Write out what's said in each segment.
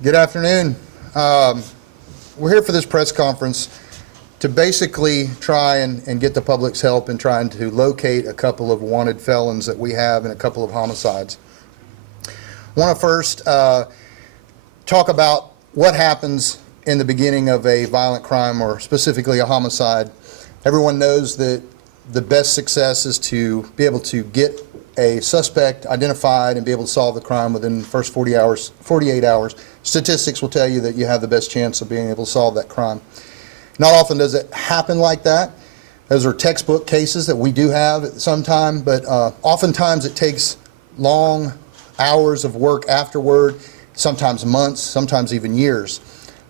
Good afternoon. We're here for this press conference to basically try and get the public's help in trying to locate a couple of wanted felons that we have and a couple of homicides. I want to first talk about what happens in the beginning of a violent crime, or specifically a homicide. Everyone knows that the best success is to be able to get a suspect identified and be able to solve the crime within the first 48 hours. Statistics will tell you that you have the best chance of being able to solve that crime. Not often does it happen like that. Those are textbook cases that we do have at some time, but oftentimes it takes long hours of work afterward, sometimes months, sometimes even years.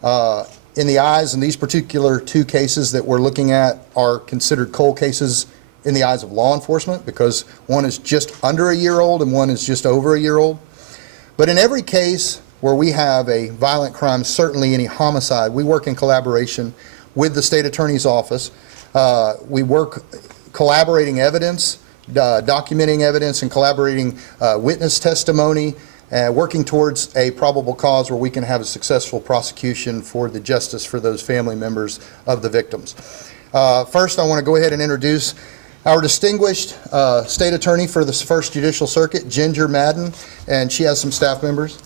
In the eyes, in these particular two cases that we're looking at are considered cold cases in the eyes of law enforcement, because one is just under a year old and one is just over a year old. But in every case where we have a violent crime, certainly any homicide, we work in collaboration with the state attorney's office. We work collaborating evidence, documenting evidence, and collaborating witness testimony, working towards a probable cause where we can have a successful prosecution for the justice for those family members of the victims. First, I want to go ahead and introduce our distinguished state attorney for the First Judicial Circuit, Ginger Madden, and she has some staff members.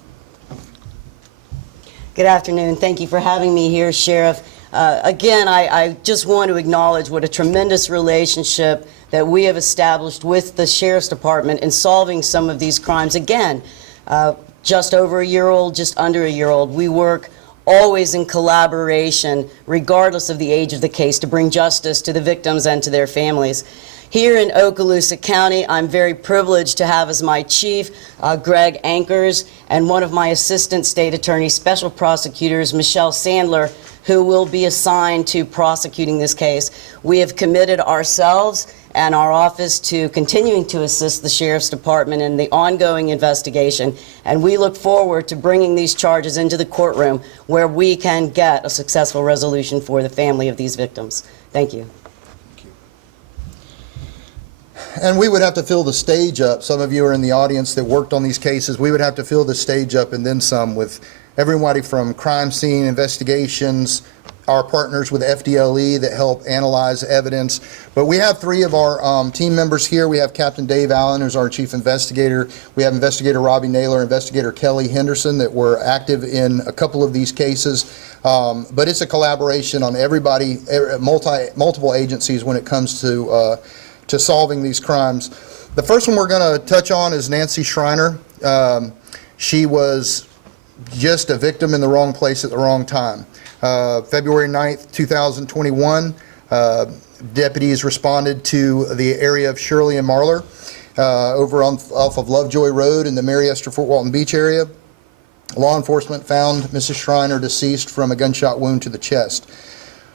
Good afternoon. Thank you for having me here, Sheriff. Again, I just want to acknowledge what a tremendous relationship that we have established with the Sheriff's Department in solving some of these crimes. Again, just over a year old, just under a year old. We work always in collaboration, regardless of the age of the case, to bring justice to the victims and to their families. Here in Okaloosa County, I'm very privileged to have as my chief Greg Ankers, and one of my assistant state attorney special prosecutors, Michelle Sandler, who will be assigned to prosecuting this case. We have committed ourselves and our office to continuing to assist the Sheriff's Department in the ongoing investigation, and we look forward to bringing these charges into the courtroom where we can get a successful resolution for the family of these victims. Thank you. And we would have to fill the stage up. Some of you are in the audience that worked on these cases. We would have to fill the stage up and then some with everybody from crime scene investigations, our partners with FDLE that help analyze evidence. But we have three of our team members here. We have Captain Dave Allen, who's our chief investigator. We have Investigator Robbie Naylor, Investigator Kelly Henderson, that were active in a couple of these cases. But it's a collaboration on everybody, multiple agencies when it comes to solving these crimes. The first one we're going to touch on is Nancey Schreiner. She was just a victim in the wrong place at the wrong time. February 9th, 2021, deputies responded to the area of Shirley and Marlar off of Lovejoy Road in the Mary Esther Fort Walton Beach area. Law enforcement found Mrs. Schreiner deceased from a gunshot wound to the chest.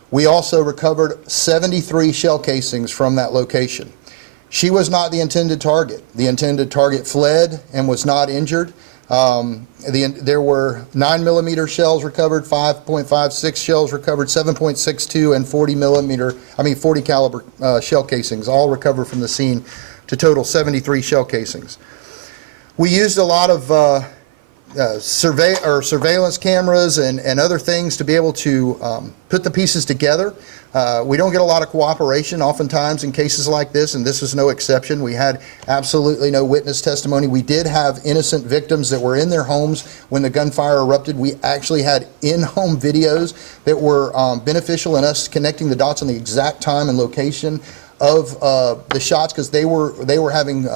We also recovered 73 shell casings from that location. She was not the intended target. The intended target fled and was not injured. There were 9mm shells recovered, 5.56 shells recovered, 7.62 and 40 caliber shell casings, all recovered from the scene, to total 73 shell casings. We used a lot of surveillance cameras and other things to be able to put the pieces together. We don't get a lot of cooperation oftentimes in cases like this, and this is no exception. We had absolutely no witness testimony. We did have innocent victims that were in their homes when the gunfire erupted. We actually had in-home videos that were beneficial in us connecting the dots on the exact time and location of the shots, because they were having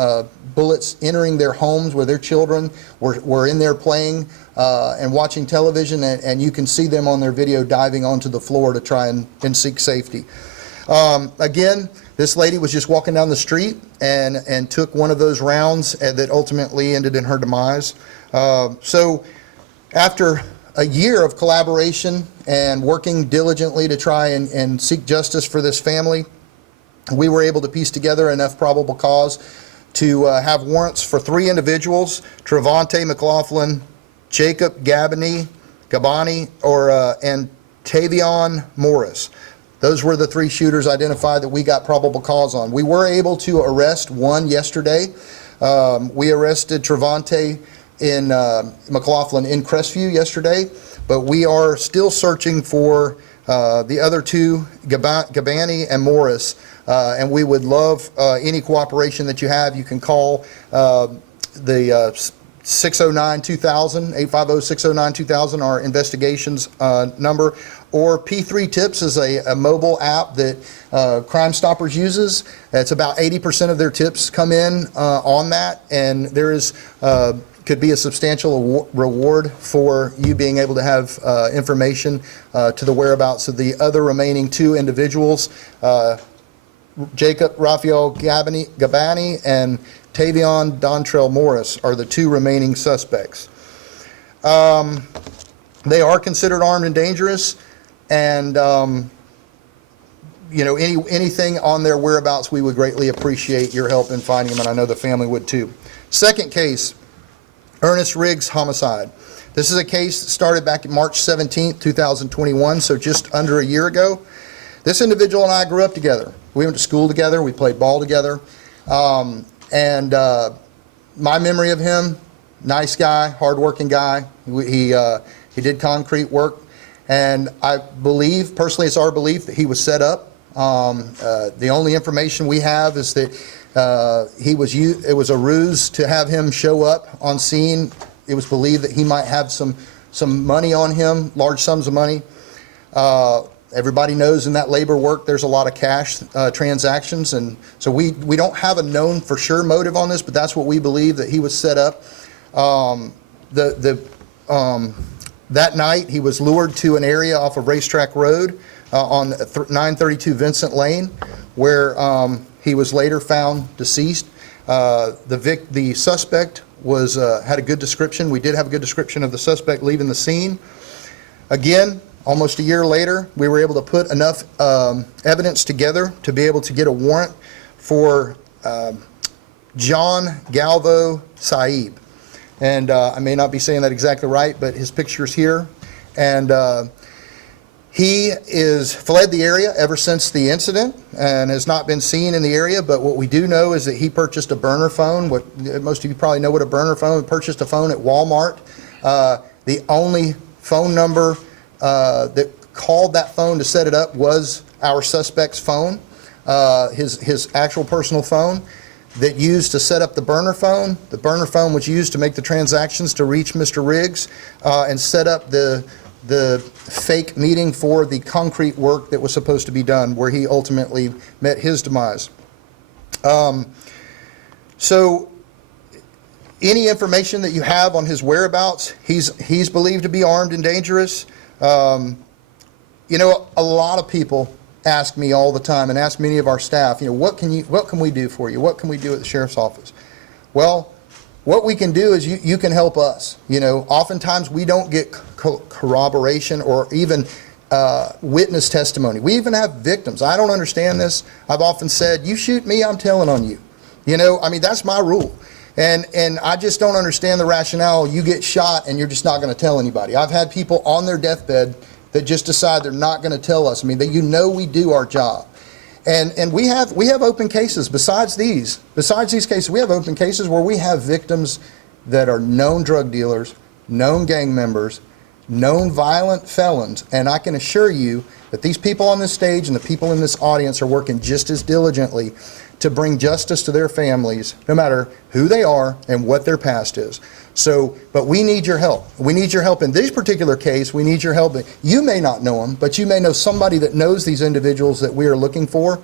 bullets entering their homes where their children were in there playing and watching television, and you can see them on their video diving onto the floor to try and seek safety. Again, this lady was just walking down the street and took one of those rounds that ultimately ended in her demise. So after a year of collaboration and working diligently to try and seek justice for this family, we were able to piece together enough probable cause to have warrants for 3 individuals: Travon'te Mclaughlin, Jacob Gabay, and Tyauvion Morris. Those were the 3 shooters identified that we got probable cause on. We were able to arrest one yesterday. We arrested Travon'te in McLaughlin in Crestview yesterday, but we are still searching for the other two, Gabay and Morris, and we would love any cooperation that you have. You can call the 609-2000, 850-609-2000, our investigations number, or P3 Tips is a mobile app that Crime Stoppers uses. It's about 80% of their tips come in on that, and there is could be a substantial reward for you being able to have information to the whereabouts of the other remaining two individuals, Jacob Raphael Gabay and Tyauvion Dontrell Morris are the two remaining suspects. They are considered armed and dangerous, and you know, anything on their whereabouts, we would greatly appreciate your help in finding them, and I know the family would too. Second case, Ernest Riggs homicide. This is a case that started back in March 17th, 2021, so just under a year ago. This individual and I grew up together. We went to school together, we played ball together, and my memory of him, nice guy, hardworking guy. He did concrete work, and I believe, personally it's our belief, that he was set up. The only information we have is that it was a ruse to have him show up on scene. It was believed that he might have some money on him, large sums of money. Everybody knows in that labor work there's a lot of cash transactions, and so we don't have a known for sure motive on this, but that's what we believe, that he was set up. That night he was lured to an area off of Racetrack Road on 932 Vincent Lane, where he was later found deceased. The suspect had a good description. We did have a good description of the suspect leaving the scene. Again, almost a year later, we were able to put enough evidence together to be able to get a warrant for John Galvo Saib. And I may not be saying that exactly right, but his picture's here. And he has fled the area ever since the incident and has not been seen in the area, but what we do know is that he purchased a burner phone. Most of you probably know what a burner phone, purchased a phone at Walmart. The only phone number that called that phone to set it up was our suspect's phone, his actual personal phone that used to set up the burner phone. The burner phone was used to make the transactions to reach Mr. Riggs and set up the fake meeting for the concrete work that was supposed to be done, where he ultimately met his demise. So any information that you have on his whereabouts, he's believed to be armed and dangerous. You know, a lot of people ask me all the time, and ask many of our staff, you know, what can we do for you? What can we do at the sheriff's office? Well, what we can do is you can help us. You know, oftentimes we don't get corroboration or even witness testimony. We even have victims. I don't understand this. I've often said, you shoot me, I'm telling on you. You know, I mean, that's my rule. And I just don't understand the rationale. You get shot and you're just not going to tell anybody. I've had people on their deathbed that just decide they're not going to tell us. I mean, you know, we do our job. And we have open cases besides these cases. We have open cases where we have victims that are known drug dealers, known gang members, known violent felons, and I can assure you that these people on this stage and the people in this audience are working just as diligently to bring justice to their families, no matter who they are and what their past is. So, but we need your help. We need your help in this particular case. We need your help. You may not know them, but you may know somebody that knows these individuals that we are looking for,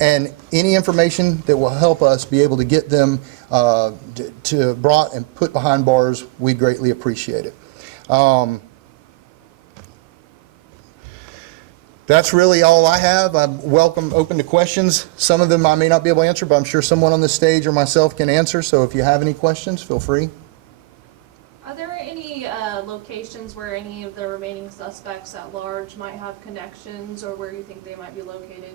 and any information that will help us be able to get them to brought and put behind bars, we greatly appreciate it. That's really all I have. I'm open to questions. Some of them I may not be able to answer, but I'm sure someone on this stage or myself can answer. So if you have any questions, feel free. Are there any locations where any of the remaining suspects at large might have connections, or where you think they might be located?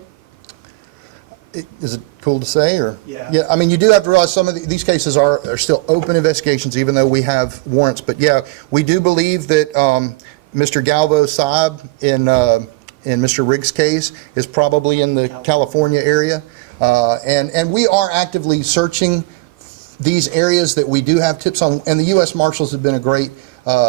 Is it cool to say, or? Yeah. Yeah, I mean, you do have to realize some of these cases are still open investigations, even though we have warrants. But yeah, we do believe that Mr. Galvo Saib in Mr. Riggs' case is probably in the California area. And we are actively searching these areas that we do have tips on, and the U.S. Marshals have been a great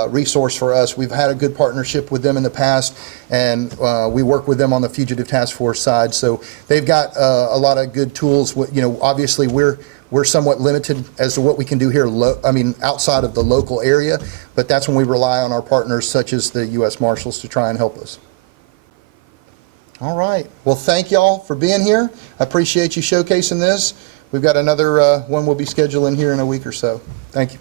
resource for us. We've had a good partnership with them in the past, and we work with them on the Fugitive Task Force side. So they've got a lot of good tools. You know, obviously we're somewhat limited as to what we can do here, outside of the local area, but that's when we rely on our partners such as the U.S. Marshals to try and help us. All right. Well, thank y'all for being here. I appreciate you showcasing this. We've got another one we'll be scheduling here in a week or so. Thank you.